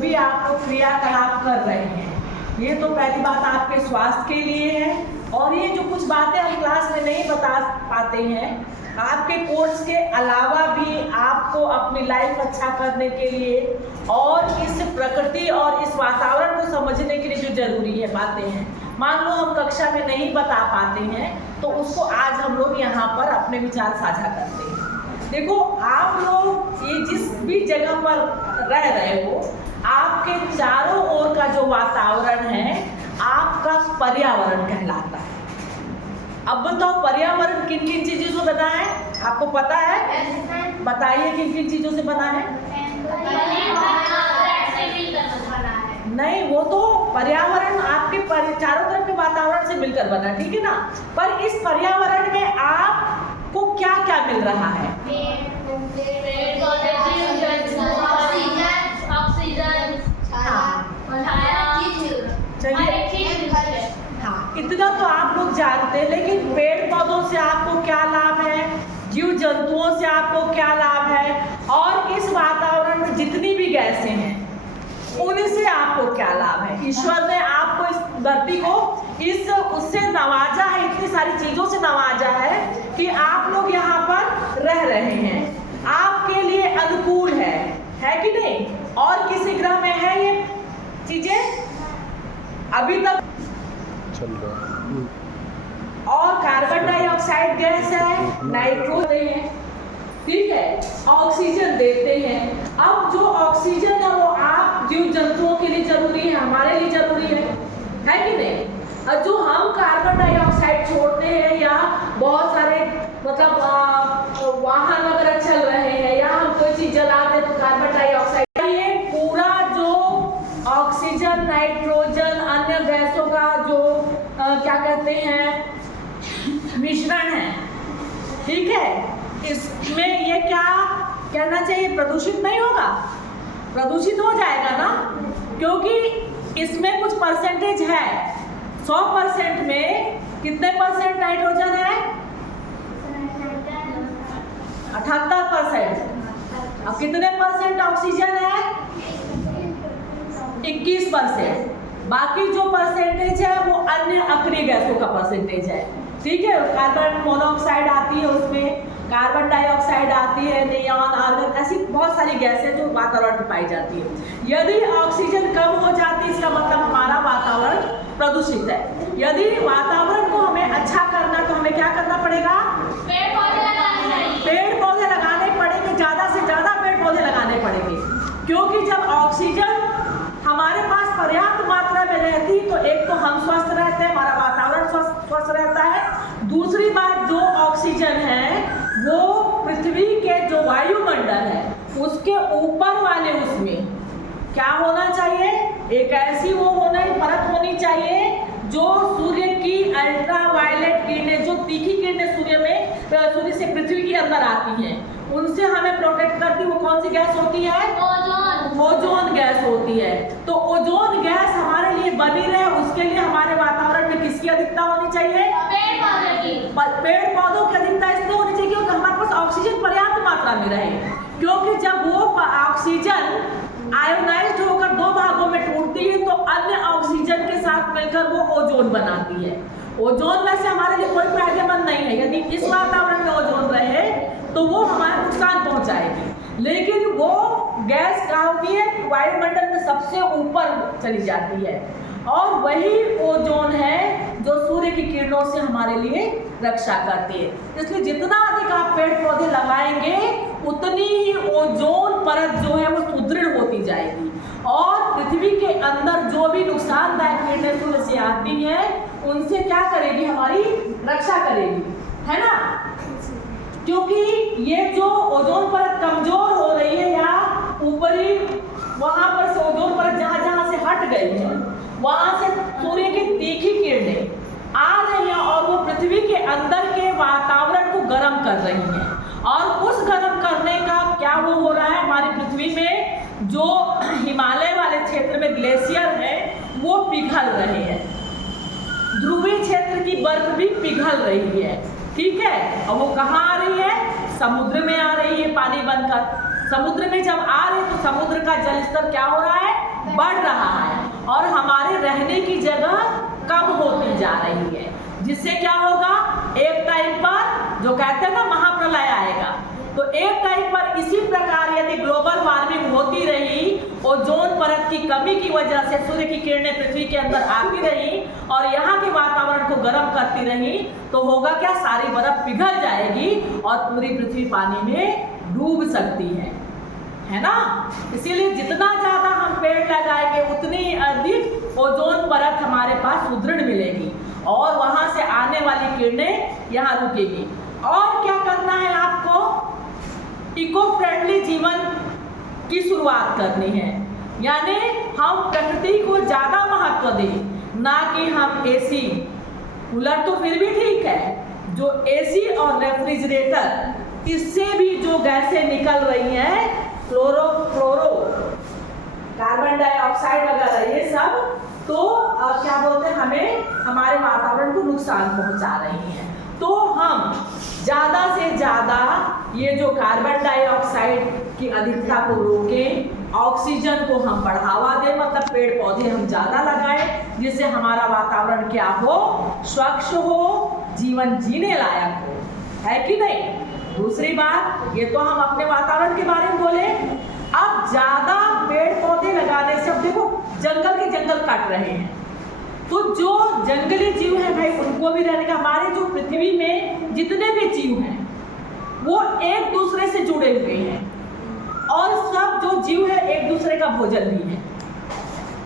भी आप लोग क्रियाकलाप कर रहे हैं, ये तो पहली बात आपके स्वास्थ्य के लिए है। और ये जो कुछ बातें हम क्लास में नहीं बता पाते हैं, आपके कोर्स के अलावा भी आपको अपनी लाइफ अच्छा करने के लिए और इस प्रकृति और इस वातावरण को समझने के लिए जो जरूरी है बातें हैं, मान लो हम कक्षा में नहीं बता पाते हैं तो उसको आज हम लोग यहाँ पर अपने विचार साझा करते हैं। देखो, आप लोग ये जिस भी जगह पर रह रहे हो, आपके चारों ओर का जो वातावरण है आपका पर्यावरण कहलाता है। अब बताओ पर्यावरण किन किन चीजों से बना है, आपको पता है? बताइए किन किन चीजों से बना है? नहीं, वो तो पर्यावरण आपके चारों तरफ के वातावरण से मिलकर बना, ठीक है ना। पर इस पर्यावरण में आपको क्या क्या मिल रहा है? हाँ, इतना तो आप लोग जानते हैं, लेकिन पेड़ पौधों से आपको क्या लाभ है, जीव जंतुओं से आपको क्या लाभ है, और इस वातावरण में जितनी भी गैसें हैं उनसे आपको क्या लाभ है। ईश्वर ने आपको इस धरती को उससे नवाजा है, इतनी सारी चीजों से नवाजा है कि आप लोग यहाँ पर रह रहे हैं, आपके लिए अनुकूल है कि नहीं? और किसी ग्रह में है ये चीजें अभी तक चल रहा है? और कार्बन डाइऑक्साइड गैस है, नाइट्रोजन है, ठीक है, ऑक्सीजन देते हैं। अब जो ऑक्सीजन है वो आप जीव जंतुओं के लिए जरूरी है, हमारे लिए जरूरी है कि नहीं? और जो हम कार्बन डाइऑक्साइड छोड़ते हैं या बहुत सारे मतलब वाहन वगैरह चल रहे हैं या हम कोई चीज जलाते हैं तो कार्बन डाइऑक्साइड, ये पूरा जो ऑक्सीजन, नाइट्रोजन, अन्य गैसों का जो क्या कहते हैं मिश्रण है, ठीक है, इसमें ये क्या कहना चाहिए, प्रदूषित नहीं होगा? प्रदूषित हो जाएगा ना, क्योंकि इसमें कुछ परसेंटेज है। 100% में कितने परसेंट नाइट्रोजन है? 78%। अब कितने परसेंट ऑक्सीजन है? 21%। बाकी जो परसेंटेज है वो अन्य अक्रिय गैसों का परसेंटेज है, ठीक है। कार्बन मोनोऑक्साइड आती है, उसमें कार्बन डाइऑक्साइड आती है, नियॉन, आर्गन, ऐसी बहुत सारी गैसें जो वातावरण में पाई जाती है। यदि ऑक्सीजन कम हो जाती है इसका मतलब हमारा वातावरण प्रदूषित है। यदि वातावरण को हमें अच्छा करना तो हमें क्या करना पड़ेगा? पेड़ पौधे लगाने पड़ेंगे, ज्यादा से ज्यादा पेड़ पौधे लगाने पड़ेंगे, क्योंकि जब ऑक्सीजन हमारे पास पर्याप्त मात्रा में रहती तो एक तो हम स्वस्थ रहते हैं, हमारा वातावरण स्वस्थ रहता है। दूसरी बात, जो ऑक्सीजन है वो पृथ्वी के जो वायुमंडल है उसके ऊपर वाले उसमें क्या होना चाहिए? एक ऐसी वो परत होनी चाहिए जो सूर्य की अल्ट्रावायलेट किरणें, जो तीखी किरणें सूर्य से पृथ्वी के अंदर आती हैं, उनसे हमें प्रोटेक्ट करती। वो कौन सी गैस होती है? ओजोन गैस होती है। तो ओजोन गैस हमारे लिए बनी रहे, उसके लिए हमारे वातावरण में किसकी अधिकता होनी चाहिए? पेड़ पौधों की अधिकता इसलिए होनी चाहिए क्योंकि हमारे पास ऑक्सीजन पर्याप्त मात्रा में रहे, क्योंकि जब वो ऑक्सीजन आयोनाइज्ड होकर दो भागों में टूटती है तो अन्य ऑक्सीजन के साथ मिलकर वो ओजोन बनाती है। ओजोन वैसे हमारे लिए कोई फायदेमंद नहीं है, यदि इस वातावरण में ओजोन रहे तो वो हमारा नुकसान पहुंचाएगी, लेकिन वो गैस क्या होती है? वायुमंडल में सबसे ऊपर चली जाती है, और वही ओजोन है जो सूर्य की किरणों से हमारे लिए रक्षा करती है। इसलिए जितना अधिक आप पेड़ पौधे लगाएंगे उतनी ही ओजोन परत जो है वो सुदृढ़ होती जाएगी, और पृथ्वी के अंदर जो भी नुकसानदायक किरणें सूर्य से आती हैं उनसे क्या करेगी? हमारी रक्षा करेगी, है ना। क्योंकि ये जो ओजोन परत कमजोर हो रही है या ऊपरी वहां पर से ओजोन परत जहां से हट गई है वहां से सूर्य की तीखी किरणें आ रही हैं और वो पृथ्वी के अंदर के वातावरण को गर्म कर रही हैं, और उस गर्म करने का क्या वो हो रहा है? हमारी पृथ्वी में जो हिमालय वाले क्षेत्र में ग्लेशियर है वो पिघल रहे हैं, ध्रुवीय क्षेत्र की बर्फ भी पिघल रही है, ठीक है। और वो कहाँ आ रही है? समुद्र में आ रही है पानी बनकर। समुद्र में जब आ रही है तो समुद्र का जल स्तर क्या हो रहा है? बढ़ रहा है और हमारे रहने की जगह कम होती जा रही है, जिससे क्या होगा, एक टाइम पर जो कहते हैं ना महाप्रलय आएगा। तो एक टाइम पर इसी प्रकार यदि ग्लोबल वार्मिंग होती रही, ओजोन परत की कमी की वजह से सूर्य की किरणें पृथ्वी के अंदर आती रही और यहाँ के वातावरण को गर्म करती रही, तो होगा क्या, सारी बर्फ पिघल जाएगी और पूरी पृथ्वी पानी में डूब सकती है ना। इसीलिए जितना ज्यादा हम पेड़ लगाएंगे उतनी अधिक ओजोन परत हमारे पास सुदृढ़ मिलेगी और वहां से आने वाली किरणें यहाँ रुकेगी। और क्या करना है आपको, इको फ्रेंडली जीवन की शुरुआत करनी है, यानी हम प्रकृति को ज्यादा महत्व दें, ना कि हम एसी कूलर तो फिर भी ठीक है, जो एसी और रेफ्रिजरेटर इससे भी जो गैसें निकल रही हैं, क्लोरो फ्लोरो कार्बन डाइऑक्साइड वगैरह, ये सब तो क्या बोलते हैं, हमें हमारे वातावरण को नुकसान पहुंचा रही हैं। तो हम ज़्यादा से ज़्यादा ये जो कार्बन डाइऑक्साइड की अधिकता को रोकें, ऑक्सीजन को हम बढ़ावा दें, मतलब पेड़ पौधे हम ज़्यादा लगाएं, जिससे हमारा वातावरण क्या हो, स्वच्छ हो, जीवन जीने लायक हो, है कि नहीं। दूसरी बात, ये तो हम अपने वातावरण के बारे में बोले, अब ज़्यादा पेड़ पौधे लगाने से, अब देखो जंगल के जंगल काट रहे हैं, तो जो जंगली जीव है भाई उनको भी रहने का, हमारे जो पृथ्वी में जितने भी जीव हैं वो एक दूसरे से जुड़े हुए हैं और सब जो जीव है एक दूसरे का भोजन भी है।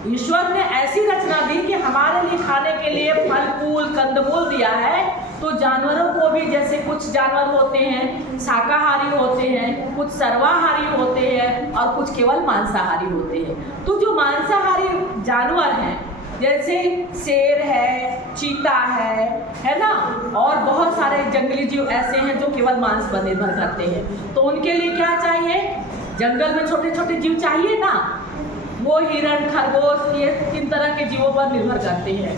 ईश्वर ने ऐसी रचना दी कि हमारे लिए खाने के लिए फल फूल कंदमूल दिया है, तो जानवरों को भी, जैसे कुछ जानवर होते हैं शाकाहारी होते हैं, कुछ सर्वाहारी होते हैं और कुछ केवल मांसाहारी होते हैं। तो जो मांसाहारी जानवर हैं जैसे शेर है, चीता है ना, और बहुत सारे जंगली जीव ऐसे हैं जो केवल मांस पर निर्भर करते हैं, तो उनके लिए क्या चाहिए, जंगल में छोटे छोटे जीव चाहिए ना, वो हिरण खरगोश ये 3 तरह के जीवों पर निर्भर करते हैं,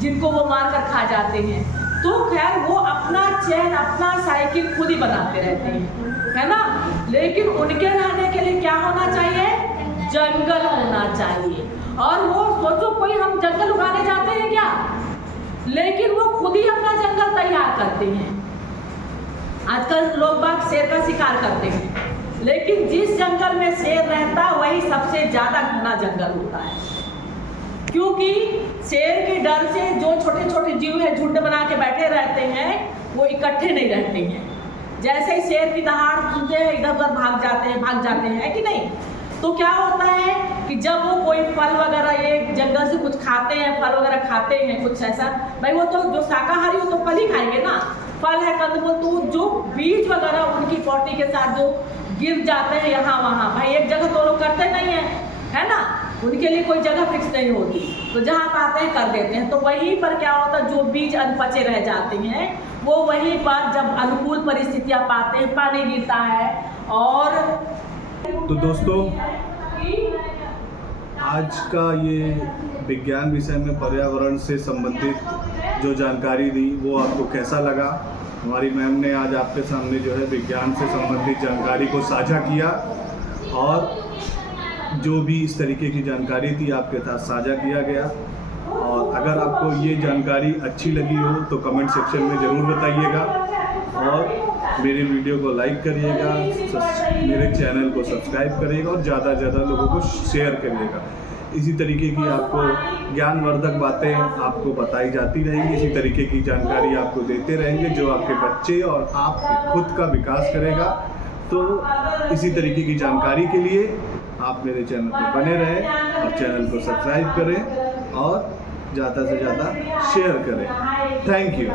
जिनको वो मार कर खा जाते हैं। तो खैर वो अपना चैन, अपना साइकिल खुद ही बनाते रहते हैं, है ना। लेकिन उनके रहने के लिए क्या होना चाहिए, जंगल होना चाहिए। और वो सोचो, कोई हम जंगल उगाने जाते हैं क्या, लेकिन वो खुद ही अपना जंगल तैयार करते हैं। आजकल लोग बाग शेर का शिकार करते हैं, लेकिन जिस जंगल में शेर रहता है वही सबसे ज्यादा घना जंगल होता है, क्योंकि शेर के डर से जो छोटे छोटे जीव है झुंड बना के बैठे रहते हैं, वो इकट्ठे नहीं रहते हैं। जैसे ही शेर की दहाड़ सुनते हैं इधर उधर भाग जाते हैं, है कि नहीं। तो क्या होता है कि जब वो कोई फल वगैरह, ये जंगल से कुछ खाते हैं, फल वगैरह खाते हैं, कुछ ऐसा, भाई वो तो जो शाकाहारी हो तो फल ही खाएंगे ना, फल है कंदमूल, तो जो बीज वगैरह उनकी पॉटी के साथ जो गिर जाते हैं यहाँ वहाँ, भाई एक जगह तो लोग करते नहीं है ना, उनके लिए कोई जगह फिक्स नहीं होती, तो जहाँ पाते हैं कर देते हैं। तो वहीं पर क्या होता है, जो बीज अनपचे रह जाते हैं वो वहीं पर जब अनुकूल परिस्थितियाँ पाते हैं, पानी गिरता है। और तो दोस्तों, आज का ये विज्ञान विषय में पर्यावरण से संबंधित जो जानकारी दी वो आपको कैसा लगा। हमारी मैम ने आज आपके सामने जो है विज्ञान से संबंधित जानकारी को साझा किया और जो भी इस तरीके की जानकारी थी आपके साथ साझा किया गया। और अगर आपको ये जानकारी अच्छी लगी हो तो कमेंट सेक्शन में ज़रूर बताइएगा और मेरे वीडियो को लाइक करिएगा, मेरे चैनल को सब्सक्राइब करिएगा और ज़्यादा से ज़्यादा लोगों को शेयर करिएगा। इसी तरीके की आपको ज्ञानवर्धक बातें आपको बताई जाती रहेंगी, इसी तरीके की जानकारी आपको देते रहेंगे जो आपके बच्चे और आपके खुद का विकास करेगा। तो इसी तरीके की जानकारी के लिए आप मेरे चैनल पर बने रहें और चैनल को सब्सक्राइब करें और ज़्यादा से ज़्यादा शेयर करें। Thank you.